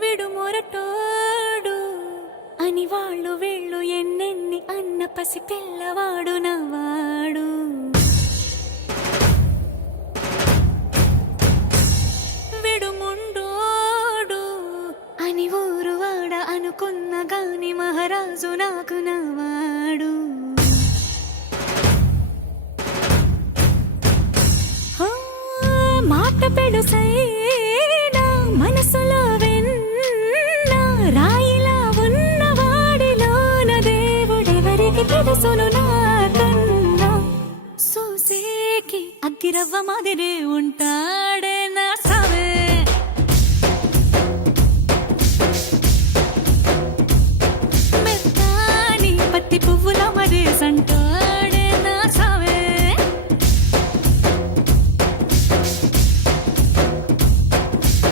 విడు మొరటోడు అని వాళ్ళు వీళ్ళు ఎన్నెన్ని అన్న పసి పిల్లవాడు నవాడు. విడు ముండోడు అని ఊరు వాడ అనుకున్న గాని మహారాజు నాకు నవాడు. మాట పెడుసైనా మనసులో వెన్న రాయిలా ఉన్నవాడిలోన దేవుడెవరికి తెలుసును నాకన్నా. సూసేకి అగ్గిరవ్వ మాదిరే ఉంటా